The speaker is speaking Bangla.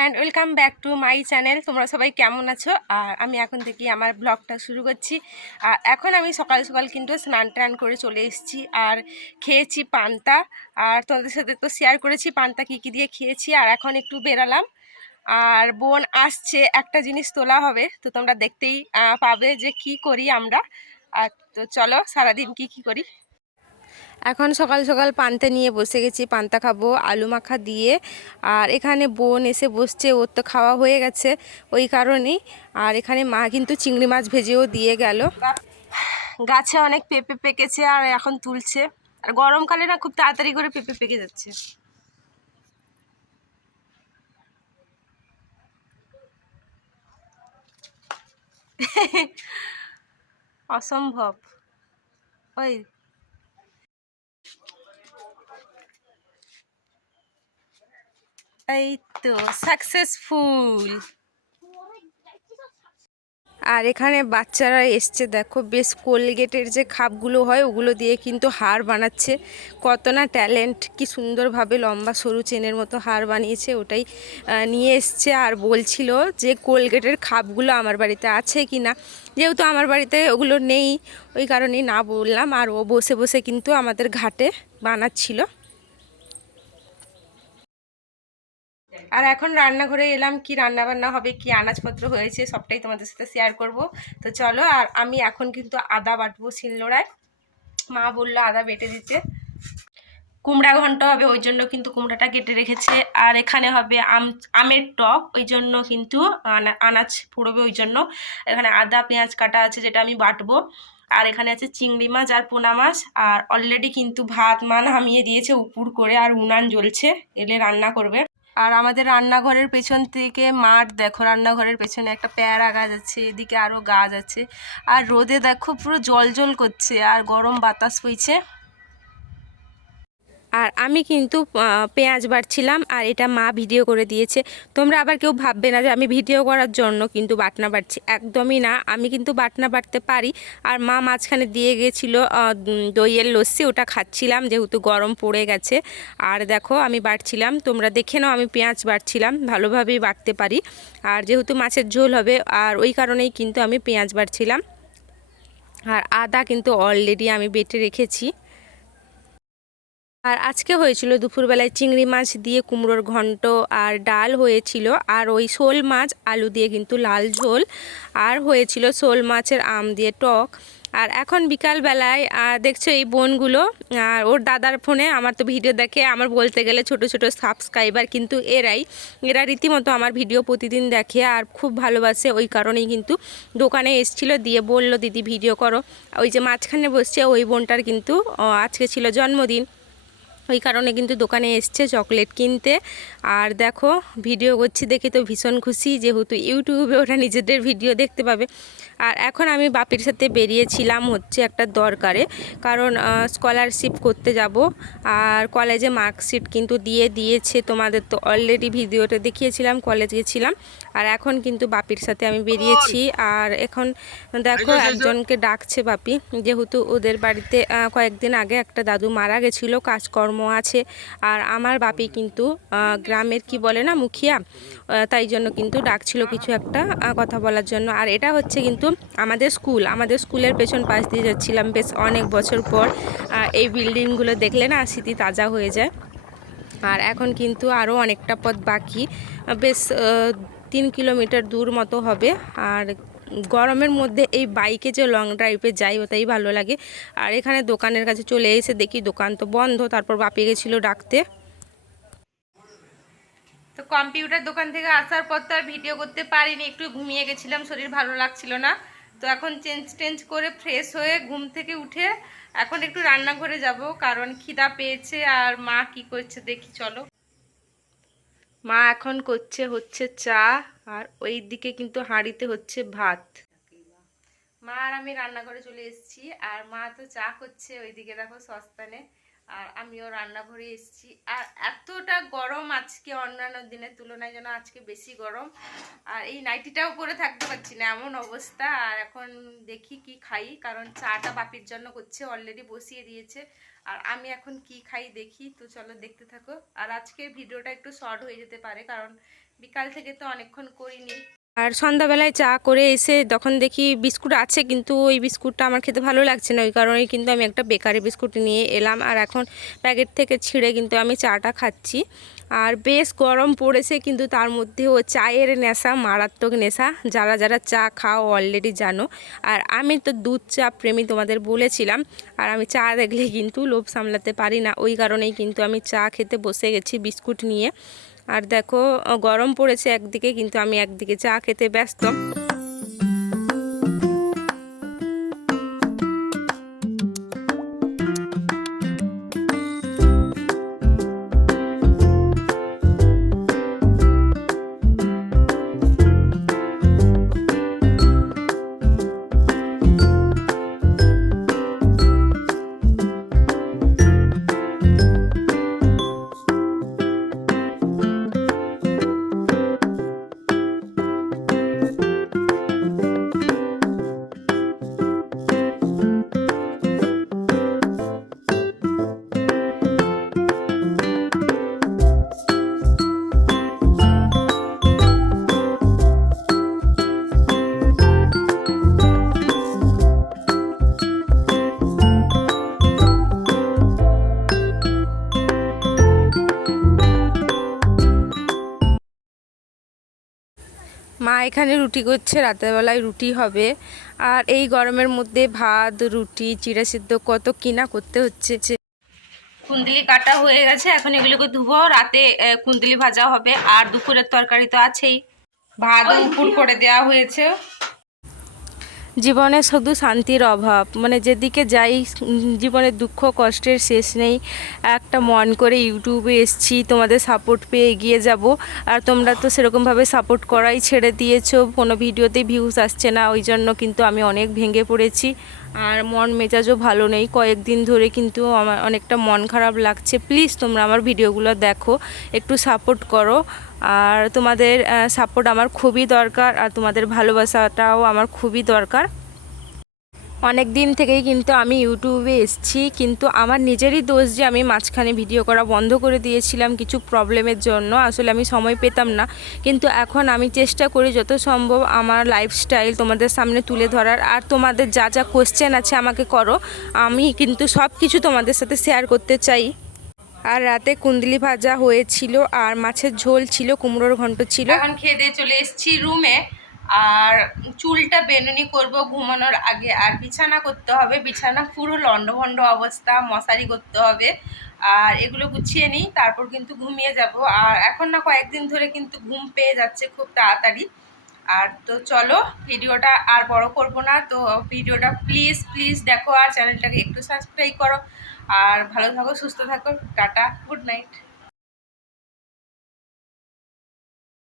And welcome back to my channel. তোমরা সবাই কেমন আছো? আর আমি এখন থেকে আমার ব্লগটা শুরু করছি। আর এখন আমি সকাল সকাল কিন্তু স্নান টান করে চলে এসেছি আর খেয়েছি পান্তা। আর তোমাদের সাথে তো শেয়ার করেছি পান্তা কী কী দিয়ে খেয়েছি। আর এখন একটু বেরালাম, আর বোন আসছে, একটা জিনিস তোলা হবে, তো তোমরা দেখতেই পাবে যে কি করি আমরা। আর তো চলো সারাদিন কি করি। এখন সকাল সকাল পান্তা নিয়ে বসে গেছি, পান্তা খাবো আলু মাখা দিয়ে। আর এখানে বোন এসে বসছে, ওর তো খাওয়া হয়ে গেছে ওই কারণেই। আর এখানে মা কিন্তু চিংড়ি মাছ ভেজেও দিয়ে গেল। গাছে অনেক পেঁপে পেকেছে আর এখন তুলছে। আর গরমকালে না খুব তাড়াতাড়ি করে পেঁপে পেকে যাচ্ছে। অসম্ভব। ওই এই তো সাকসেসফুল। আর এখানে বাচ্চারা এসছে, দেখো বেশ কোলগেটের যে খাপগুলো হয় ওগুলো দিয়ে কিন্তু হার বানাচ্ছে। কত না ট্যালেন্ট, কি সুন্দরভাবে লম্বা সরু চেনের মতো হার বানিয়েছে, ওটাই নিয়ে এসছে। আর বলছিল যে কোলগেটের খাপগুলো আমার বাড়িতে আছে কি না, যেহেতু আমার বাড়িতে ওগুলো নেই ওই কারণেই না বললাম। আর ও বসে বসে কিন্তু আমাদের ঘাটে বানাচ্ছিল। আর এখন রান্নাঘরে এলাম, কি রান্না বান্না হবে, কি আনাজপত্র হয়েছে সবটাই তোমাদের সাথে শেয়ার করব। তো চলো। আর আমি এখন কিন্তু আদা বাটবো শিলনোড়ায়, মা বললো আদা বেটে দিতে। কুমড়া ঘন্ট হবে, ওই জন্য কিন্তু কুমড়াটা কেটে রেখেছে। আর এখানে হবে আমের টক, ওই জন্য কিন্তু আনাজ পুড়বে, ওই জন্য এখানে আদা পেঁয়াজ কাটা আছে যেটা আমি বাটবো। আর এখানে আছে চিংড়ি মাছ আর পোনা মাছ। আর অলরেডি কিন্তু ভাত মা নামিয়ে দিয়েছে উপুর করে, আর উনান জ্বলছে, এলে রান্না করবে। আর আমাদের রান্নাঘরের পেছন থেকে মাঠ দেখো, রান্নাঘরের পেছনে একটা পেয়ারা গাছ আছে, এদিকে আরও গাছ আছে। আর রোদে দেখো পুরো জল জল করছে আর গরম বাতাস বইছে। আর আমি কিন্তু পেঁয়াজ বাটছিলাম, আর এটা মা ভিডিও করে দিয়েছে। তোমরা আবার কেউ ভাববে না যে আমি ভিডিও করার জন্য কিন্তু বাটনা বাটছি, একদমই না। আমি কিন্তু বাটনা বাটতে পারি। আর মা মাঝখানে দিয়ে গেছিল দইয়ের লস্যি, ওটা খাচ্ছিলাম যেহেতু গরম পড়ে গেছে। আর দেখো আমি বাটছিলাম, তোমরা দেখে নাও আমি পেঁয়াজ বাটছিলাম, ভালোভাবেই বাটতে পারি। আর যেহেতু মাছের ঝোল হবে আর ওই কারণেই কিন্তু আমি পেঁয়াজ বাটছিলাম। আর আদা কিন্তু অলরেডি আমি বেটে রেখেছি। আর আজকে হয়েছিল দুপুরবেলায় চিংড়ি মাছ দিয়ে কুমড়োর ঘন্ট, আর ডাল হয়েছিল, আর ওই শোল মাছ আলু দিয়ে কিন্তু লাল ঝোল, আর হয়েছিল শোল মাছের আম দিয়ে টক। আর এখন বিকালবেলায় দেখছো এই বোনগুলো আর ওর দাদার ফোনে আমার তো ভিডিও দেখে, আমার বলতে গেলে ছোট ছোট সাবস্ক্রাইবার কিন্তু এরা রীতিমতো আমার ভিডিও প্রতিদিন দেখে আর খুব ভালোবাসে। ওই কারণেই কিন্তু দোকানে এসেছিলো, দিয়ে বলল দিদি ভিডিও করো। ওই যে মাঝখানে বসছে ওই বোনটার কিন্তু আজকে ছিল জন্মদিন, ওই কারণে কিন্তু দোকানে এসছে চকলেট কিনতে। আর দেখো ভিডিও করছি দেখে তো ভীষণ খুশি, যেহেতু ইউটিউবে ওরা নিজেদের ভিডিও দেখতে পাবে। আর এখন আমি বাপির সাথে বেরিয়েছিলাম হচ্ছে একটা দরকারে, কারণ স্কলারশিপ করতে যাব। আর কলেজে মার্কশিট কিন্তু দিয়ে দিয়েছে, তোমাদের তো অলরেডি ভিডিওতে দেখিয়েছিলাম কলেজ গেছিলাম। আর এখন কিন্তু বাপির সাথে আমি বেরিয়েছি। আর এখন দেখো একজনকে ডাকছে বাপি, যেহেতু ওদের বাড়িতে কয়েকদিন আগে একটা দাদু মারা গেছিলো, কাজকর্ম আছে। আর আমার বাপি কিন্তু গ্রামের কি বলে না মুখিয়া, তাই জন্য কিন্তু ডাকছিল কিছু একটা কথা বলার জন্য। আর এটা হচ্ছে কিন্তু আমাদের স্কুলের পেছন পাশ দিয়ে যাচ্ছিলাম বেশ অনেক বছর পর। এই বিল্ডিংগুলো দেখলে না স্মৃতি তাজা হয়ে যায়। আর এখন কিন্তু আরও অনেকটা পথ বাকি, বেশ 3 কিলোমিটার দূর মতো হবে। আর গরমের মধ্যে এই বাইকে যে লং ড্রাইভে যাই ওটাই ভালো লাগে। আর এখানে দোকানের কাছে চলে এসে দেখি দোকান তো বন্ধ, তারপর বাপি গেছিলো ডাকতে। তো কম্পিউটার দোকান থেকে আসার পর তো আর ভিডিও করতে পারিনি, একটু ঘুমিয়ে গেছিলাম, শরীর ভালো লাগছিল না। তো এখন চেঞ্জ করে ফ্রেশ হয়ে ঘুম থেকে উঠে এখন একটু রান্নাঘরে যাব, কারণ খিদা পেয়েছে। আর মা কি করছে দেখি চলো। মা এখন করছে হচ্ছে চা, আর ওই দিকে কিন্তু হাঁড়িতে হচ্ছে ভাত। মা আর আমি রান্নাঘরে চলে এসেছি, আর মা তো চা করছে ওইদিকে দেখো সস্তানে, আর আমিও রান্নাঘরে এসেছি। আর এতটা গরম আজকে, অন্যান্য দিনের তুলনায় যেন আজকে বেশি গরম। আর এই নাইটিটাও পরে থাকতে পারছি না, এমন অবস্থা। আর এখন দেখি কি খাই, কারণ চাটা বাপির জন্য করছে, অলরেডি বসিয়ে দিয়েছে। আর আমি এখন কি খাই দেখি, তো চলো দেখতে থাকো। আর আজকের ভিডিওটা একটু শর্ট হয়ে যেতে পারে, কারণ বিকাল থেকে তো অনেকক্ষণ করিনি। আর সন্ধ্যাবেলায় চা করে এসে যখন দেখি বিস্কুট আছে, কিন্তু ওই বিস্কুটটা আমার খেতে ভালো লাগছে না, ওই কারণেই কিন্তু আমি একটা বেকারি বিস্কুট নিয়ে এলাম। আর এখন প্যাকেট থেকে ছিঁড়ে কিন্তু আমি চাটা খাচ্ছি। আর বেশ গরম পড়েছে, কিন্তু তার মধ্যেও চায়ের নেশা মারাত্মক নেশা, যারা যারা চা খাও অলরেডি জানো। আর আমি তো দুধ চা প্রেমী, তোমাদের বলেছিলাম। আর আমি চা দেখলে কিন্তু লোভ সামলাতে পারি না, ওই কারণেই কিন্তু আমি চা খেতে বসে গেছি বিস্কুট নিয়ে। আর দেখো গরম পড়েছে একদিকে, কিন্তু আমি একদিকে চা খেতে ব্যস্ত। মা এখানে রুটি করছে, রাতের বেলায় রুটি হবে। আর এই গরমের মধ্যে ভাত, রুটি, চিড়া সিদ্ধ কত কিনা করতে হচ্ছে। কুন্দুলি কাটা হয়ে গেছে, এখন এগুলোকে ধুবো। রাতে কুন্দুলি ভাজা হবে, আর দুপুরের তরকারি তো আছেই। ভাত উপর করে দেওয়া হয়েছে। জীবনে শুধু শান্তির অভাব, মানে যেদিকে যাই জীবনের দুঃখ কষ্টের শেষ নেই। একটা মন করে ইউটিউবে এসছি, তোমাদের সাপোর্ট পেয়ে এগিয়ে যাব। আর তোমরা তো সেরকমভাবে সাপোর্ট করাই ছেড়ে দিয়েছো, কোনো ভিডিওতে ভিউজ আসছে না, ওই জন্য কিন্তু আমি অনেক ভেঙে পড়েছি। আর মন মেজাজও ভালো নেই, কয়েকদিন ধরে কিন্তু আমার অনেকটা মন খারাপ লাগছে। প্লিজ তোমরা আমার ভিডিওগুলো দেখো, একটু সাপোর্ট করো। আর তোমাদের সাপোর্ট আমার খুবই দরকার, আর তোমাদের ভালোবাসাটাও আমার খুবই দরকার। অনেক দিন থেকেই কিন্তু আমি ইউটিউবে এসেছি, কিন্তু আমার নিজেরই দোষ যে আমি মাঝখানে ভিডিও করা বন্ধ করে দিয়েছিলাম কিছু প্রবলেমের জন্য। আসলে আমি সময় পেতাম না, কিন্তু এখন আমি চেষ্টা করি যত সম্ভব আমার লাইফস্টাইল তোমাদের সামনে তুলে ধরার। আর তোমাদের যা যা কোশ্চেন আছে আমাকে করো, আমি কিন্তু সব কিছু তোমাদের সাথে শেয়ার করতে চাই। আর রাতে কুন্দলি ভাজা হয়েছিল, আর মাছের ঝোল ছিল, কুমড়োর ঘন্ট ছিল। এখন খেয়ে দিয়ে চলে এসেছি রুমে। আর চুলটা বেনুনি করব ঘুমানোর আগে। আর বিছানা করতে হবে, বিছানা পুরো লন্ডভন্ড অবস্থা, মশারি করতে হবে। আর এগুলো গুছিয়ে নিই, তারপর কিন্তু ঘুমিয়ে যাব। আর এখন না কয়েকদিন ধরে কিন্তু ঘুম পেয়ে যাচ্ছে খুব তাড়াতাড়ি। আর তো চলো, ভিডিওটা আর বড় করব না। তো ভিডিওটা প্লিজ প্লিজ দেখো, আর চ্যানেলটাকে একটু সাবস্ক্রাইব করো। আর ভালো থাকো, সুস্থ থাকো, টাটা, গুড নাইট।